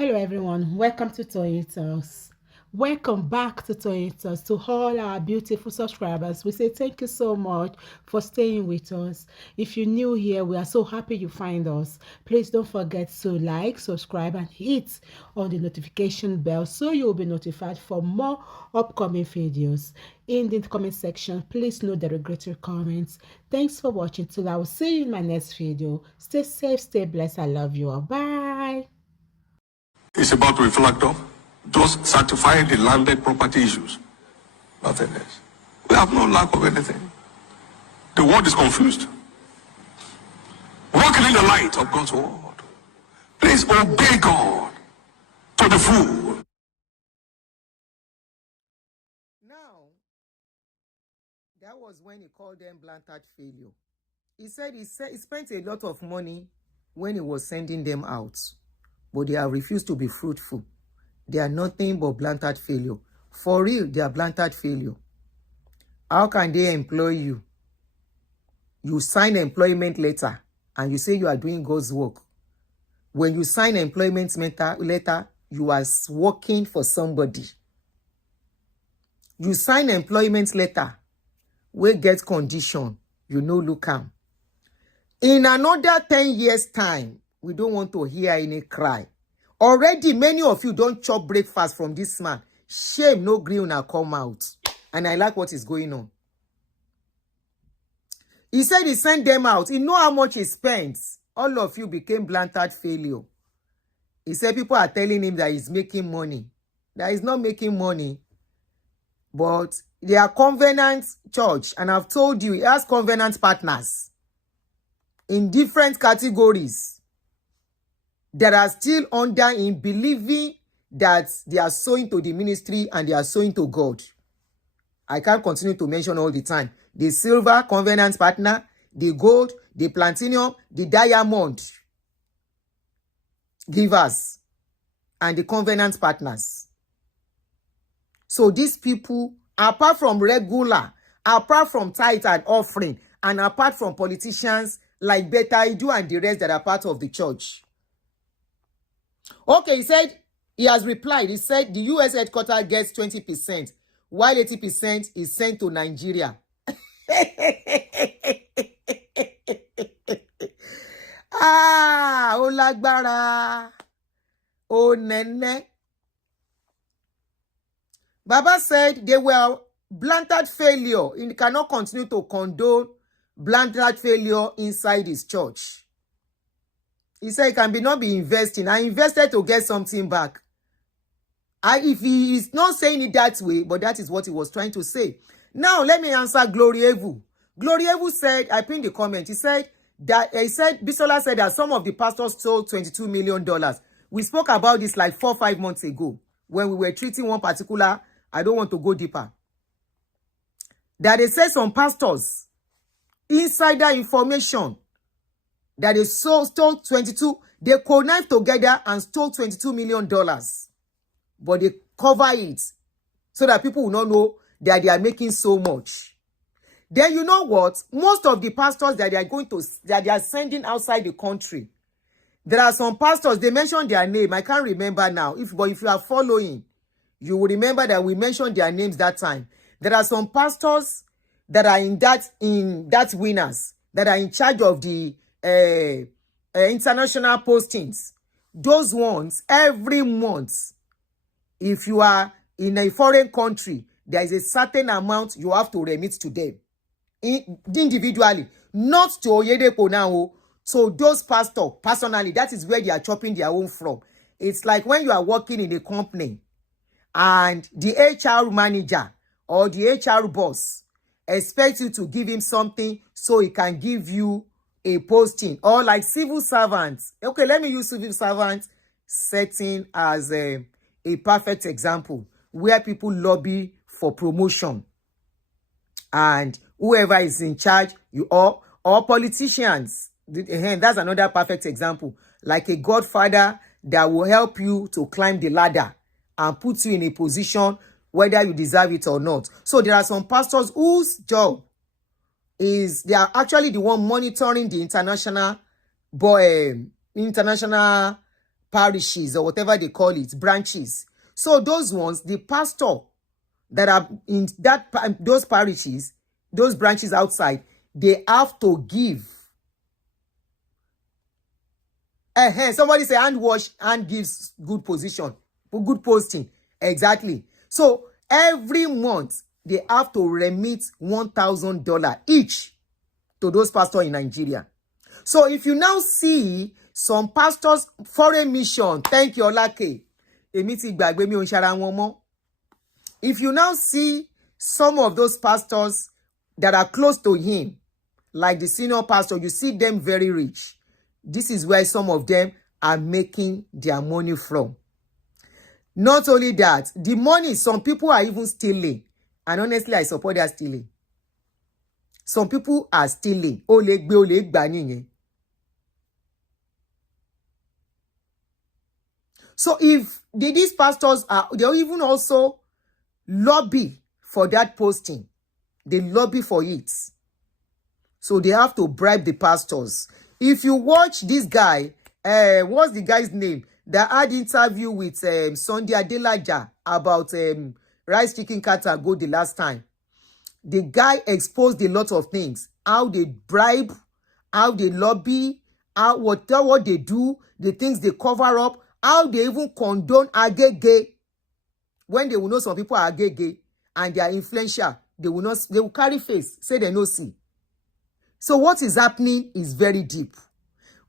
Hello everyone, welcome to Toyitos. Welcome back to Toyitos. To all our beautiful subscribers, we say thank you so much for staying with us. If you're new here, we are so happy you find us. Please don't forget to like, subscribe and hit on the notification bell so you'll be notified for more upcoming videos. In the comment section, please note the regretful comments. Thanks for watching. Till I will see you in my next video. Stay safe, stay blessed. I love you all. Bye. It's about to reflect on just certifying the landed property issues. Nothing else. We have no lack of anything. The world is confused. Walking in the light of God's word. Please obey God to the full. Now, that was when he called them blanket failure. He said he spent a lot of money when he was sending them out, but they have refused to be fruitful. They are nothing but blanket failure. For real, they are blanket failure. How can they employ you? You sign employment letter and you say you are doing God's work. When you sign employment letter, you are working for somebody. You sign employment letter, we get condition, you know, look am. In another 10 years' time, we don't want to hear any cry. Already, many of you don't chop breakfast from this man. Shame, no green will come out. And I like what is going on. He said he sent them out. He know how much he spent. All of you became blanket failure. He said people are telling him that he's making money. That he's not making money. But they are covenant church. And I've told you, he has covenant partners in different categories that are still under him, believing that they are sowing to the ministry and they are sowing to God. I can't continue to mention all the time. The silver covenant partner, the gold, the platinum, the diamond givers, and the covenant partners. So these people, apart from regular, apart from tithe and offering, and apart from politicians like Betaidu and the rest that are part of the church. Okay, he said, he has replied. He said the US headquarters gets 20%, while 80% is sent to Nigeria. Ó lágbára. Ó nene. Baba said they were blanket failure. He cannot continue to condone blanket failure inside his church. He said he can not be investing. I invested to get something back. If he is not saying it that way, but that is what he was trying to say. Now, let me answer Glory Evu. Glory Evu said, I pinned the comment, Bisola said that some of the pastors stole $22 million. We spoke about this like 4 or 5 months ago when we were treating one particular, I don't want to go deeper. That they said some pastors, insider information, that they stole 22, they connived together and stole $22 million. But they cover it so that people will not know that they are making so much. Then you know what? Most of the pastors that they are sending outside the country, there are some pastors, they mentioned their name. I can't remember now. But if you are following, you will remember that we mentioned their names that time. There are some pastors that are in that winners, that are in charge of the international postings. Those ones, every month, if you are in a foreign country, there is a certain amount you have to remit to them individually, not to Oyedepo now. So those pastors, personally, that is where they are chopping their own from. It's like when you are working in a company and the HR manager or the HR boss expects you to give him something so he can give you a posting, or like civil servants. Okay, let me use civil servants setting as a perfect example where people lobby for promotion and whoever is in charge, or politicians. That's another perfect example, like a godfather that will help you to climb the ladder and put you in a position whether you deserve it or not. So there are some pastors whose job is they are actually the one monitoring the international parishes or whatever they call it, branches. So those ones, the pastor that are in those parishes, those branches outside, they have to give. Somebody say hand wash and gives good position, good posting. Exactly. So every month they have to remit $1,000 each to those pastors in Nigeria. So if you now see some pastors, foreign mission, thank you, Olake. If you now see some of those pastors that are close to him, like the senior pastor, you see them very rich. This is where some of them are making their money from. Not only that, the money, some people are even stealing. And honestly, I support their stealing. Some people are stealing. So if these pastors are, they'll even also lobby for that posting. They lobby for it. So they have to bribe the pastors. If you watch this guy, what's the guy's name? That had interview with Sunday Adelaja about rice chicken cat and goat the last time. The guy exposed a lot of things. How they bribe, how they lobby, what they do, the things they cover up, how they even condone agege. When they will know some people are agege and they are influential, they will carry face, say they no see. So what is happening is very deep.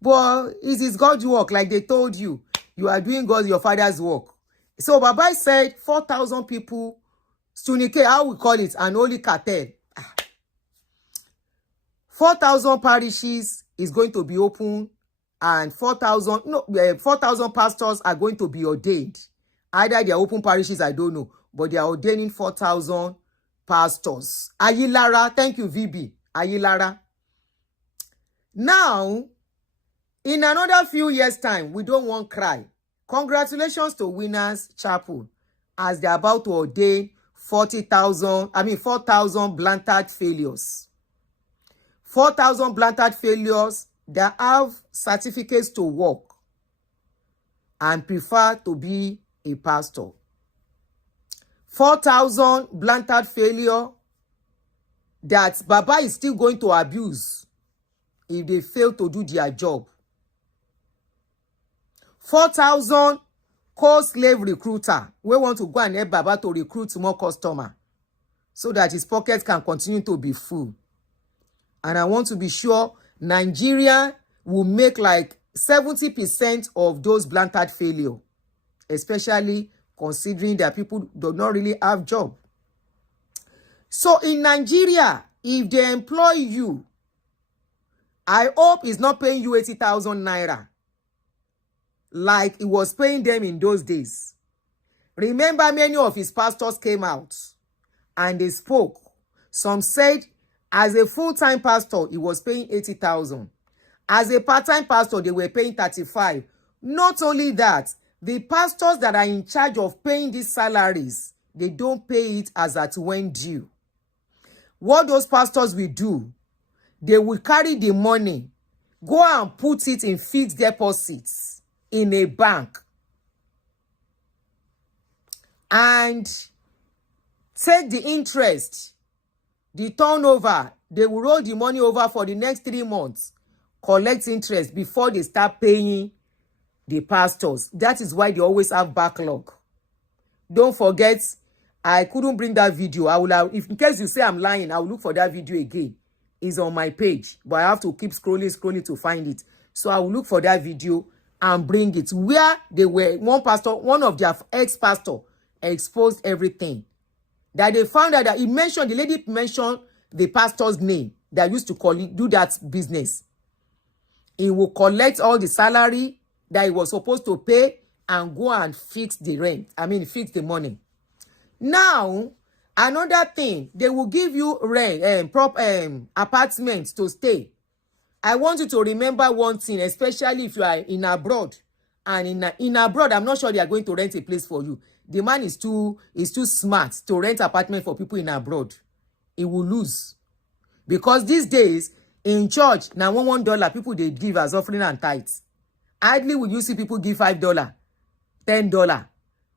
But it is God's work, like they told you. You are doing God's, your father's work. So Baba said 4,000 people, Sunike, how we call it, an holy cartel. 4,000 parishes is going to be open, and 4,000 pastors are going to be ordained. Either they are open parishes, I don't know, but they are ordaining 4,000 pastors. Ayilara, thank you, VB. Ayilara. Now, in another few years' time, we don't want cry. Congratulations to Winners Chapel as they're about to ordain 4,000 blantyre failures. 4,000 blantyre failures that have certificates to work and prefer to be a pastor. 4,000 blantyre failure that Baba is still going to abuse if they fail to do their job. 4,000 co-slave recruiter we want to go and help Baba to recruit more customer so that his pocket can continue to be full. And I want to be sure Nigeria will make like 70% of those blantyre failure, especially considering that people do not really have job. So in Nigeria, if they employ you, I hope it's not paying you 80,000 naira like it was paying them in those days. Remember, many of his pastors came out and they spoke. Some said as a full-time pastor, he was paying 80,000. As a part-time pastor, they were paying 35. Not only that, the pastors that are in charge of paying these salaries, they don't pay it as at when due. What those pastors will do, they will carry the money, go and put it in fixed deposits in a bank, and take the interest, the turnover. They will roll the money over for the next 3 months, collect interest before they start paying the pastors. That is why they always have backlog. Don't forget, I couldn't bring that video. I will have, if in case you say I'm lying, I will look for that video again. It's on my page, but I have to keep scrolling to find it. So I will look for that video and bring it, where they were, one of their ex-pastor exposed everything. That they found out that he mentioned, the lady mentioned the pastor's name that used to do that business. He will collect all the salary that he was supposed to pay and go and fix the rent. Fix the money. Now, another thing, they will give you rent, apartments to stay. I want you to remember one thing, especially if you are in abroad. And in abroad, I'm not sure they are going to rent a place for you. The man is too smart to rent apartment for people in abroad. He will lose. Because these days, in church, now $1 people they give as offering and tithes. Hardly will you see people give $5, $10.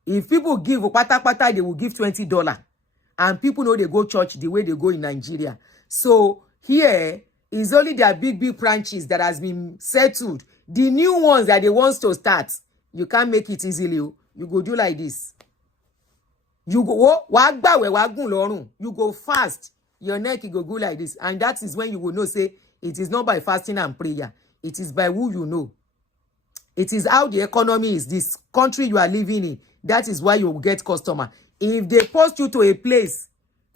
If people give pata, they will give $20. And people know they go church the way they go in Nigeria. So here is only their big branches that has been settled. The new ones that they want to start, you can't make it easily. You go do like this. You go you go fast. Your neck go like this. And that is when you will know, say, it is not by fasting and prayer. It is by who you know. It is how the economy is. This country you are living in. That is why you will get customer. If they post you to a place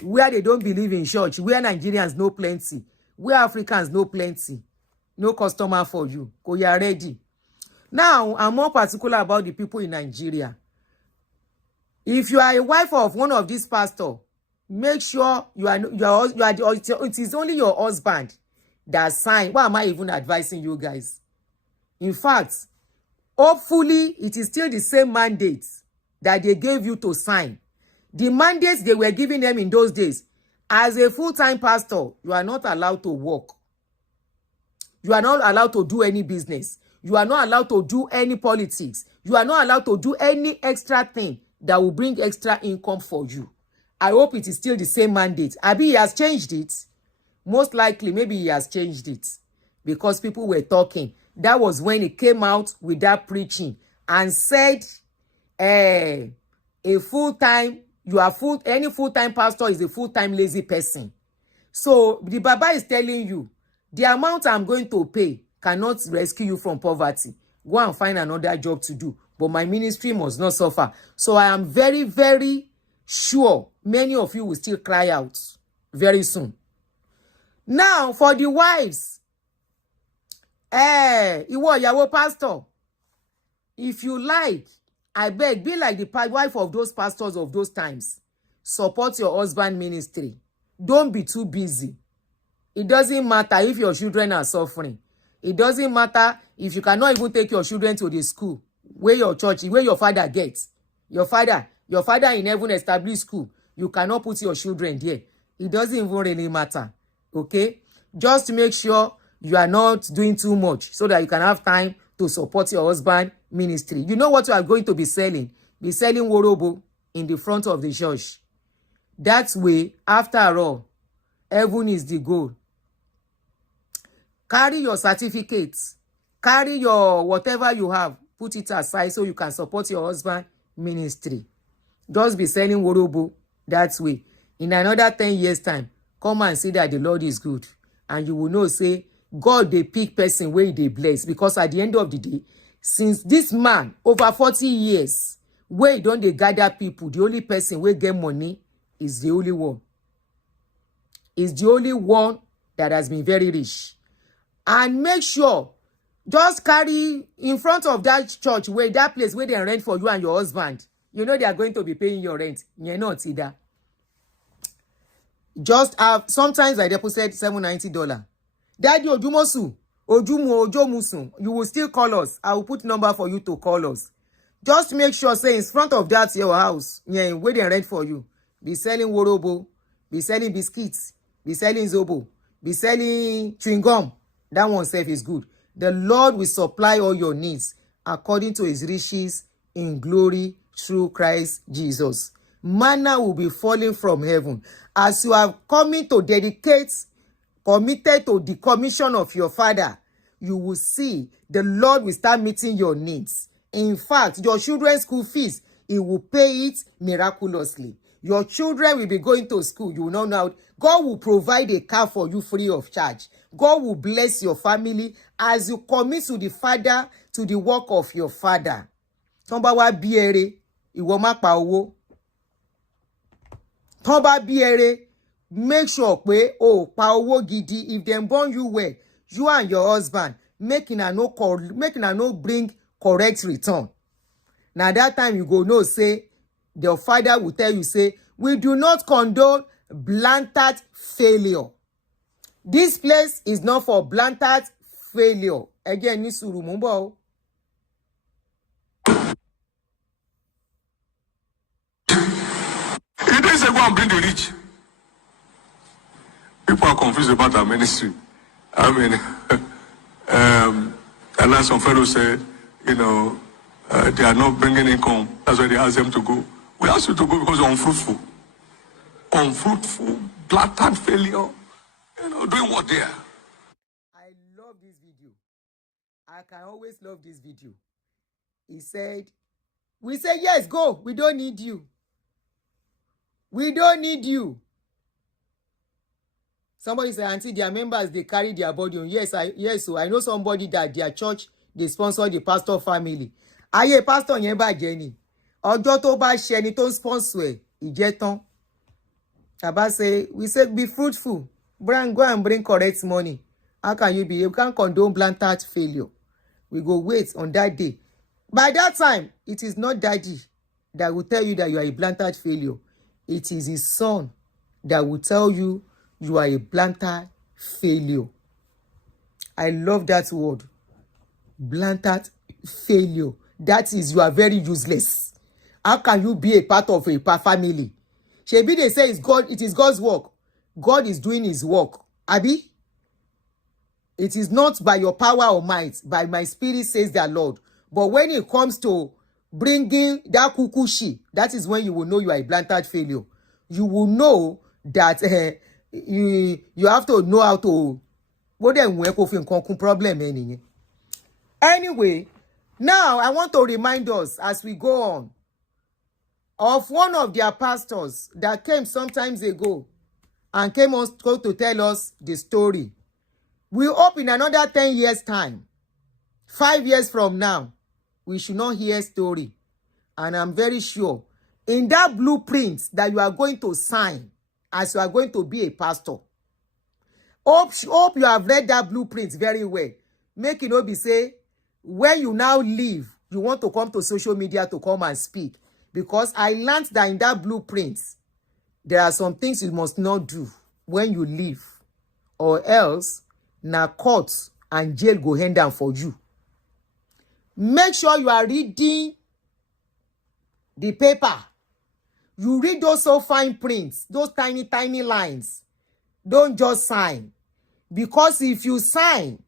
where they don't believe in church, where Nigerians know plenty, where Africans know plenty, no customer for you. Go, you are ready. Now, I'm more particular about the people in Nigeria. If you are a wife of one of these pastors, make sure it is only your husband that sign. Why am I even advising you guys? In fact, hopefully, it is still the same mandate that they gave you to sign. The mandates they were giving them in those days. As a full-time pastor, you are not allowed to work. You are not allowed to do any business. You are not allowed to do any politics. You are not allowed to do any extra thing that will bring extra income for you. I hope it is still the same mandate. Abi, he has changed it. Most likely, maybe he has changed it. Because people were talking. That was when he came out with that preaching and said, any full-time pastor is a full-time lazy person. So the Baba is telling you, the amount I'm going to pay cannot rescue you from poverty. Go and find another job to do. But my ministry must not suffer. So I am very, very sure many of you will still cry out very soon. Now, for the wives, ìwọ pastor, if you like, I beg, be like the wife of those pastors of those times. Support your husband ministry. Don't be too busy. It doesn't matter if your children are suffering. It doesn't matter if you cannot even take your children to the school where your church, where your father gets. Your father in heaven established school. You cannot put your children there. It doesn't even really matter. Okay? Just to make sure you are not doing too much so that you can have time to support your husband ministry. You know what you are going to be selling? Be selling worobo in the front of the church. That way, after all, heaven is the goal. Carry your certificates. Carry your whatever you have. Put it aside so you can support your husband ministry. Just be selling worobo that way. In another 10 years' time, come and see that the Lord is good. And you will know, say, God, they pick person where they bless. Because at the end of the day, since this man, over 40 years, where don't they gather people, the only person where get money is the only one. Is the only one that has been very rich. And make sure, just carry in front of that church, where that place where they rent for you and your husband. You know they are going to be paying your rent. You're not either. Just have, sometimes I deposit $790. Daddy Ojumosu, Ojomusun, you will still call us. I will put number for you to call us. Just make sure, say, in front of that your house, yeah, where they rent for you, be selling worobo, be selling biscuits, be selling zobo, be selling chewing gum. That one self is good. The Lord will supply all your needs according to his riches in glory through Christ Jesus. Manna will be falling from heaven. As you are coming to dedicate, committed to the commission of your father, you will see the Lord will start meeting your needs. In fact, your children's school fees, he will pay it miraculously. Your children will be going to school. You will not know. God will provide a car for you free of charge. God will bless your family as you commit to the father, to the work of your father. Tọ́n wa bí ere, ìwọ má pa owó. Tọ́n bá bí ere, make sure pé o pa owó gidi. If them born you well, you and your husband, make una no bring correct return. Now that time you go know, say, your father will tell you, say, we do not condone blatant failure. This place is not for blatant failure. Again, ní sùúrù mò ń bọ̀ o. 3 days ago, I'm bring the rich. People are confused about our ministry. I mean, and as some fellow said, they are not bringing income. That's why they ask them to go. We ask you to go because you're unfruitful. Unfruitful, blatant failure. Doing what there? I love this video. I can always love this video. He said, we say, yes, go. We don't need you. We don't need you. Somebody said, Auntie, their members, they carry their body on. Yes, so I know somebody that their church, they sponsor the pastor family. Aye, pastor yẹn bàjẹ́ ni. Ọjọ́ tó bá ṣe ẹni tó ń sponsor ẹ̀, ìjẹ́ tán. Agba say, we say, be fruitful. Go and bring correct money. How can you be? You can't condone blatant failure. We go wait on that day. By that time, it is not daddy that will tell you that you are a blatant failure. It is his son that will tell you you are a blatant failure. I love that word. Blatant failure. That is, you are very useless. How can you be a part of a family? Shebi they say it's God, it is God's work. God is doing his work. Abi? It is not by your power or might, by my spirit, says the Lord. But when it comes to bringing that kukushi, that is when you will know you are a blatant failure. You will know that you have to know how to problem. Anyway, now I want to remind us as we go on of one of their pastors that came sometimes ago and came on to tell us the story. We hope in another 10 years' time, 5 years from now, we should not hear story. And I'm very sure in that blueprint that you are going to sign as you are going to be a pastor, hope you have read that blueprint very well. Make it not be say, when you now leave, you want to come to social media to come and speak. Because I learned that in that blueprint, there are some things you must not do when you leave. Or else, na court and jail go hand down for you. Make sure you are reading the paper. You read those so fine prints, those tiny, tiny lines. Don't just sign. Because if you sign,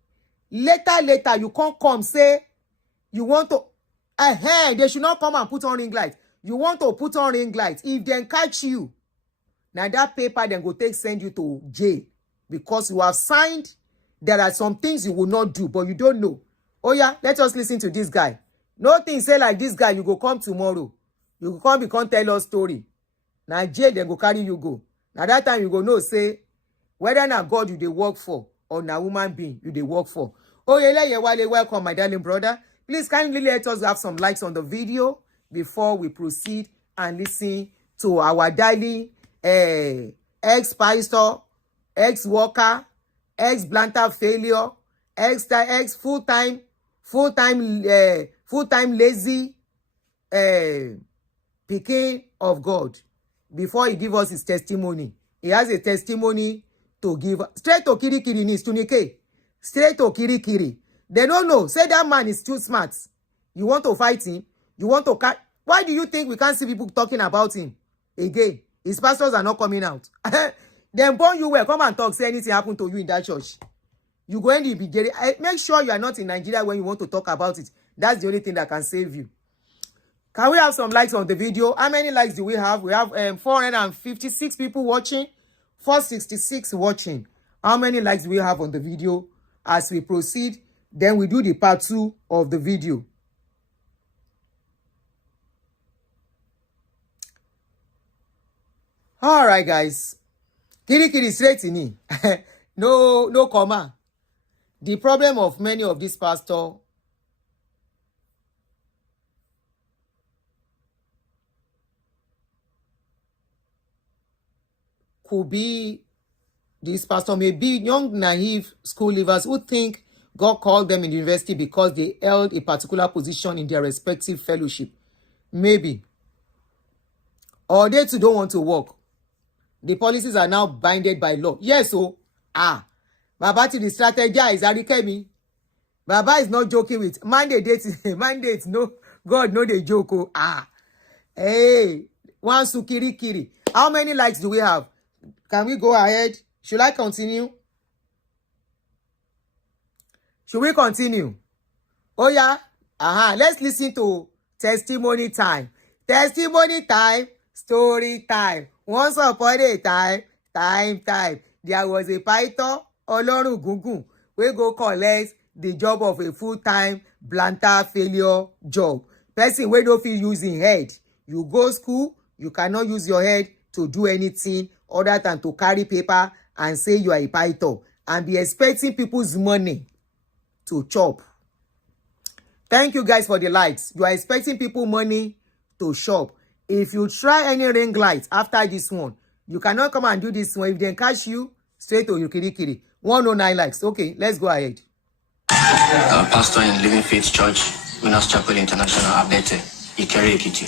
later, you can't come say, you want to, they should not come and put on ring light. You want to put on ring light. If they catch you, now that paper then go send you to jail. Because you have signed, there are some things you will not do, but you don't know. Oh yeah, let us listen to this guy. Nothing say like this guy, you go come tomorrow. You go come tell us story. Now jail then go carry you go. Now that time you go know say, whether na God you dey work for or na woman being you dey work for. Oh yeah, welcome my darling brother. Please kindly let us have some likes on the video before we proceed and listen to our darling ex-pastor, ex-worker, ex-blatant failure, ex full-time lazy pikin of God. Before he give us his testimony, he has a testimony to give. Straight to Kirikiri needs to Nike. Straight to Kirikiri. They don't know. Say that man is too smart. You want to fight him? You want to cut? Why do you think we can't see people talking about him? Again, his pastors are not coming out. Then born you well, come and talk. Say anything happened to you in that church. You go and be getting. Make sure you are not in Nigeria when you want to talk about it. That's the only thing that can save you. Can we have some likes on the video? How many likes do we have? We have 456 people watching, 466 watching. How many likes do we have on the video? As we proceed, then we do the part 2 of the video. All right, guys. Kiri straight in it. No comma. The problem of many of these pastors could be, this pastor may be young, naive school leavers who think God called them in the university because they held a particular position in their respective fellowship. Maybe. Or they too don't want to work. The policies are now binded by law. Yes, so, Baba to the strategize, Arikemi. Baba is not joking with mandate, no, God, no, they joke. Hey, one Kiri. How many likes do we have? Can we go ahead? Should I continue? Should we continue? Oh yeah, Let's listen to testimony time. Testimony time, story time. Once upon a time, time. There was a python, Ọlọ́run gungun, wey go collect the job of a full-time planter failure job. Person wey no fit use him head. You go school, you cannot use your head to do anything other than to carry paper and say you are a python and be expecting people's money to chop. Thank you guys for the likes. You are expecting people money to shop. If you try any ring light after this one, you cannot come and do this one. If they catch you, straight to Yukirikiri. 109 likes. Okay, let's go ahead. Pastor in Living Faith Church, Winners Chapel International, Abete, Ikere Ekiti.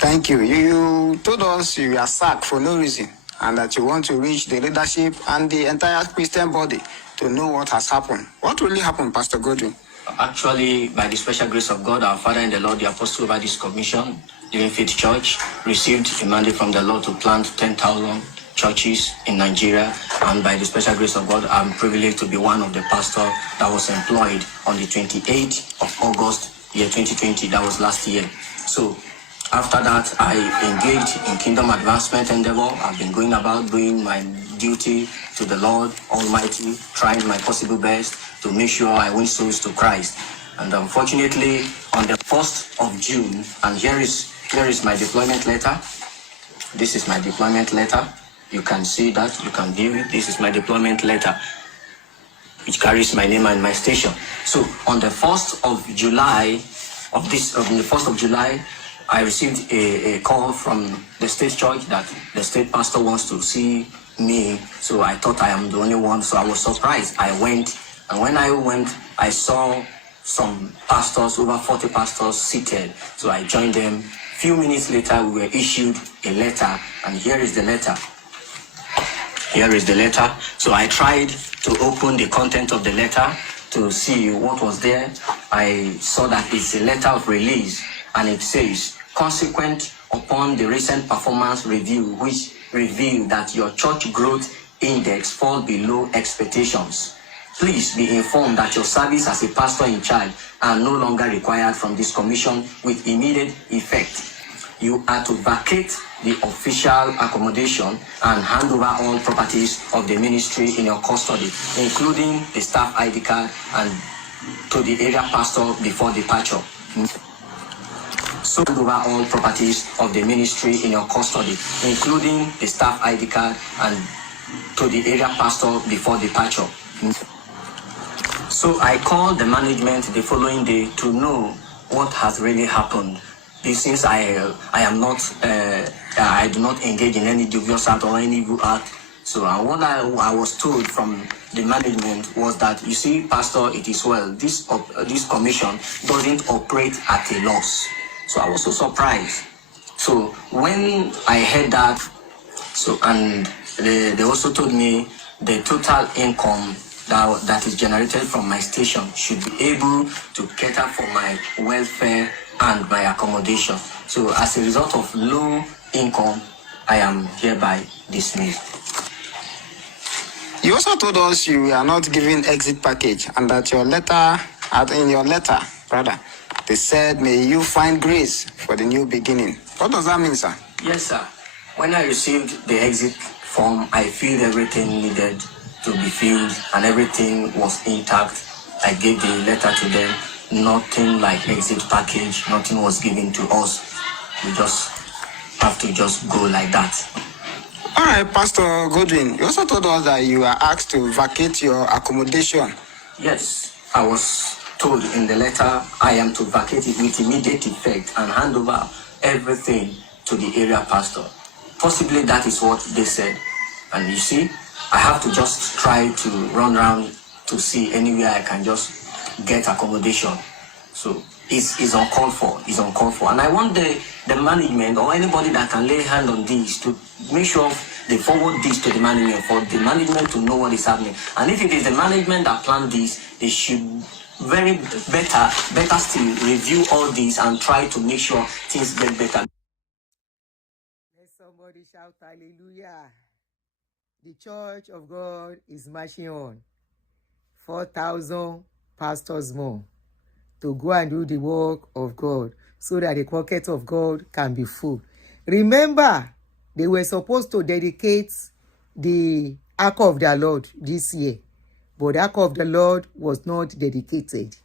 Thank you. You told us you are sacked for no reason and that you want to reach the leadership and the entire Christian body to know what has happened. What really happened, Pastor Godwin? Actually, by the special grace of God, our Father in the Lord, the Apostle over this commission, Living Faith Church, received a mandate from the Lord to plant 10,000 churches in Nigeria. And by the special grace of God, I'm privileged to be one of the pastors that was employed on the 28th of August, year 2020. That was last year. So after that, I engaged in kingdom advancement endeavor. I've been going about doing my duty to the Lord Almighty, trying my possible best to make sure I win souls to Christ. And unfortunately, on the 1st of June, and here is my deployment letter. This is my deployment letter. You can see that, you can view it. This is my deployment letter, which carries my name and my station. So on the 1st of July, I received a call from the state church that the state pastor wants to see me. So I thought I am the only one. So I was surprised. I went, and when I went, I saw some pastors, over 40 pastors seated. So I joined them. Few minutes later, we were issued a letter, and here is the letter. Here is the letter. So I tried to open the content of the letter to see what was there. I saw that it's a letter of release, and it says, consequent upon the recent performance review, which revealed that your church growth index fall below expectations. Please be informed that your service as a pastor in charge are no longer required from this commission with immediate effect. You are to vacate the official accommodation and hand over all properties of the ministry in your custody, including the staff ID card, and to the area pastor before departure. So hand over all properties of the ministry in your custody, including the staff ID card, and to the area pastor before departure. So I called the management the following day to know what has really happened. Since I do not engage in any dubious act or any evil act. So what I was told from the management was that, you see, Pastor, it is well. This commission doesn't operate at a loss. So I was so surprised. So when I heard that, and they also told me the total income that is generated from my station should be able to cater for my welfare and my accommodation. So as a result of low income, I am hereby dismissed. You also told us you are not giving exit package and that in your letter, they said, may you find grace for the new beginning. What does that mean, sir? Yes, sir. When I received the exit form, I filled everything needed to be filled and everything was intact. I gave the letter to them. Nothing like exit package, nothing was given to us. We just have to just go like that. All right, Pastor Godwin, you also told us that you are asked to vacate your accommodation. Yes, I was told in the letter I am to vacate it with immediate effect and hand over everything to the area pastor. Possibly that is what they said. And you see, I have to just try to run around to see anywhere I can just get accommodation. So it's uncalled for. It's uncalled for. And I want the management or anybody that can lay hand on this to make sure they forward this to the management, for the management to know what is happening. And if it is the management that planned this, they should better still review all this and try to make sure things get better. Let somebody shout hallelujah. The church of God is marching on. 4,000 pastors more. to go and do the work of God so that the pocket of God can be full. Remember, they were supposed to dedicate the Ark of the Lord this year, but the Ark of the Lord was not dedicated.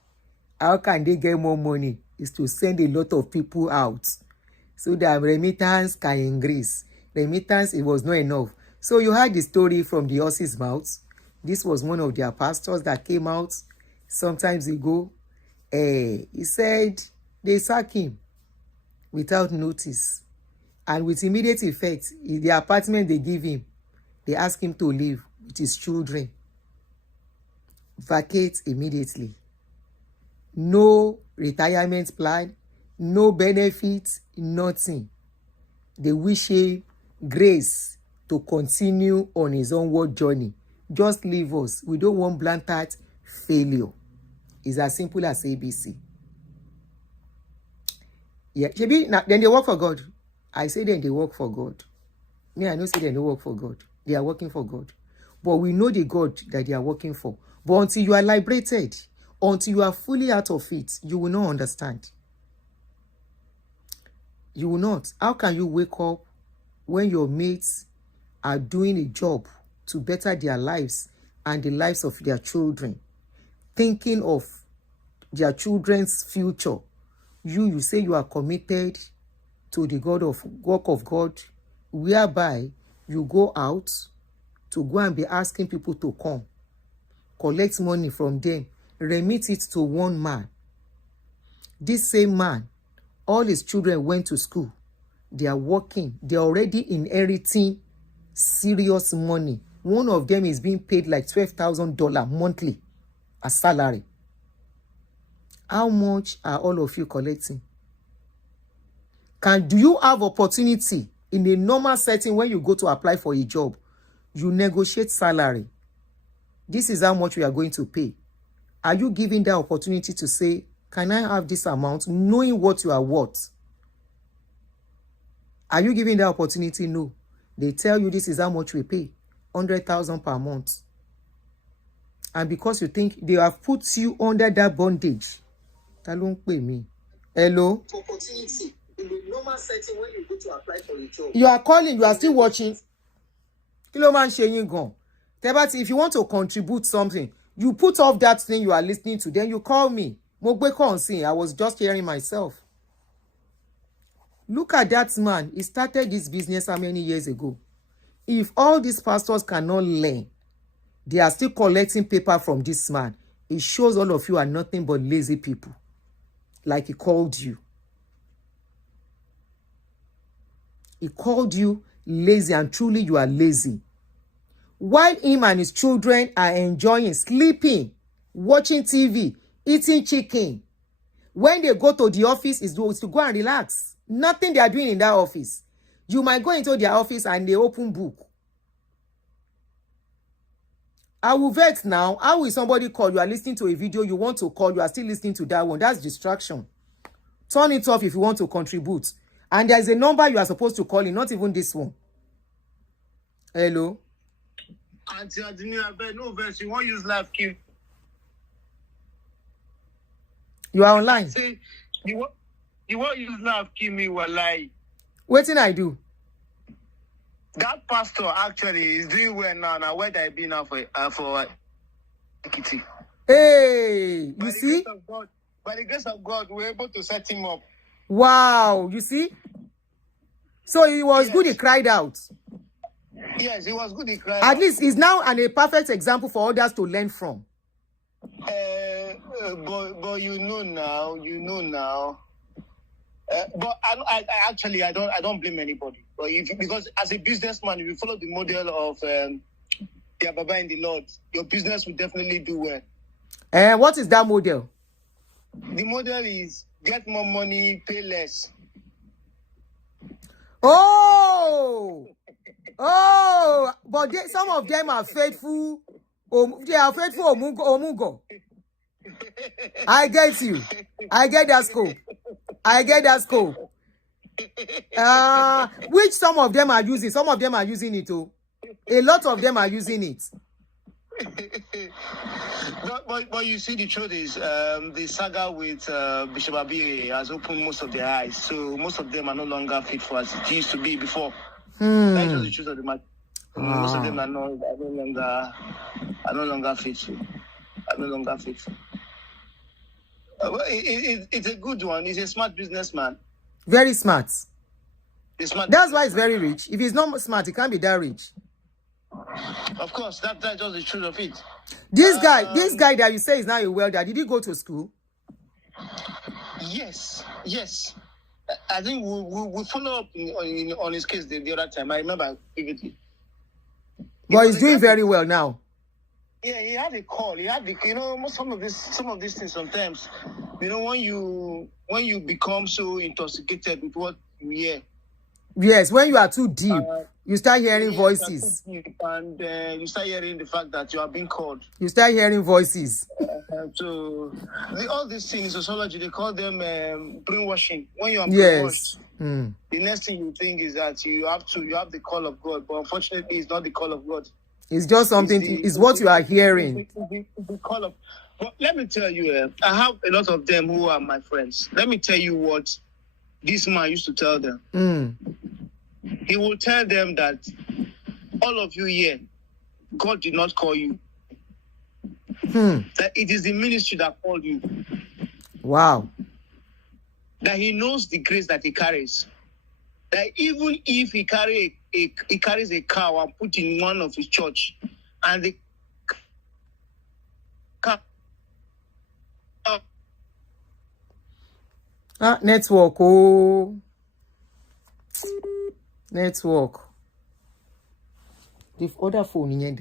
How can they get more money? Is to send a lot of people out so that remittance can increase. Remittance, it was not enough. So you heard the story from the horse's mouth. This was one of their pastors that came out sometimes ago. He said they sacked him without notice. And with immediate effect, in the apartment they give him, they ask him to leave with his children. Vacate immediately. No retirement plan, no benefits, nothing. They wish him grace to continue on his onward journey. Just leave us. We don't want blatant failure. It's as simple as ABC. Yeah, then they work for God. I say then they work for God. Me, I know say they don't work for God. They are working for God. But we know the God that they are working for. But until you are liberated, until you are fully out of it, you will not understand. You will not. How can you wake up when your mates are doing a job to better their lives and the lives of their children, thinking of their children's future? You say you are committed to the work of God, whereby you go out to go and be asking people to come, collect money from them, remit it to one man. This same man, all his children went to school. They are working. They are already inheriting serious money. One of them is being paid like $12,000 monthly as salary. How much are all of you collecting? Do you have opportunity in a normal setting when you go to apply for a job? You negotiate salary. This is how much we are going to pay. Are you giving that opportunity to say, can I have this amount, knowing what you are worth? Are you giving that opportunity? No. They tell you this is how much we pay, 100,000 per month. And because you think they have put you under that bondage, don't pay me. Hello? Opportunity in the normal setting when you go to apply for a job. You are calling, you are still watching. If you want to contribute something, you put off that thing you are listening to, then you call me. I was just hearing myself. Look at that man. He started this business how many years ago? If all these pastors cannot learn, they are still collecting paper from this man. It shows all of you are nothing but lazy people. Like he called you. He called you lazy, and truly you are lazy. While him and his children are enjoying sleeping, watching TV, eating chicken, when they go to the office, is to go and relax. Nothing they are doing in that office. You might go into their office and they open book. I will vet now. How will somebody call? You are listening to a video, you want to call, you are still listening to that one. That's distraction. Turn it off if you want to contribute. And there's a number you are supposed to call in, not even this one. Hello? Auntie Adini, I bet no verse. You won't use live kill. You are online. Say, you won't use live kill me while lie. What did I do? That pastor actually is doing well now. Now where I be now for Ekiti. Hey, you see? By the grace of God, we're able to set him up. Wow, you see? So he was good, he cried out. Yes, he was good, he cried At out. least he's now a perfect example for others to learn from. But you know now. But I actually don't blame anybody. But because as a businessman, if you follow the model of the Baba in the Lord, your business will definitely do well. What is that model? The model is get more money, pay less. Oh, but some of them are faithful. They are faithful Omungo. I get you. I get that scope. Which some of them are using. Some of them are using it too. A lot of them are using it. but you see, the truth is, the saga with Bishop Abi has opened most of their eyes. So most of them are no longer fit for as it used to be before. That was the truth of the matter. Most of them are no longer faithful. Are no longer faithful. Well, it's a good one. He's a smart businessman. Very smart. That's why he's very rich. If he's not smart, he can't be that rich. Of course, that's just the truth of it. This guy that you say is now a welder, did he go to school? Yes. I think we follow up on his case the other time. I remember vividly. But he's doing very well now. Yeah, he had a call. He had some of these things sometimes. When you become so intoxicated with what you hear. Yes, when you are too deep, you start hearing voices. And you start hearing the fact that you are being called. You start hearing voices. So all these things in sociology, they call them brainwashing. When you are brainwashed, the next thing you think is that you have the call of God, but unfortunately, it's not the call of God. It's just something. It's what you are hearing. The call of. But let me tell you, I have a lot of them who are my friends. Let me tell you what this man used to tell them. He will tell them that all of you here, God did not call you. That it is the ministry that called you. Wow. That he knows the grace that he carries. That even if he carries a cow and put in one of his church, and the cow network. Oh, network. The other phone in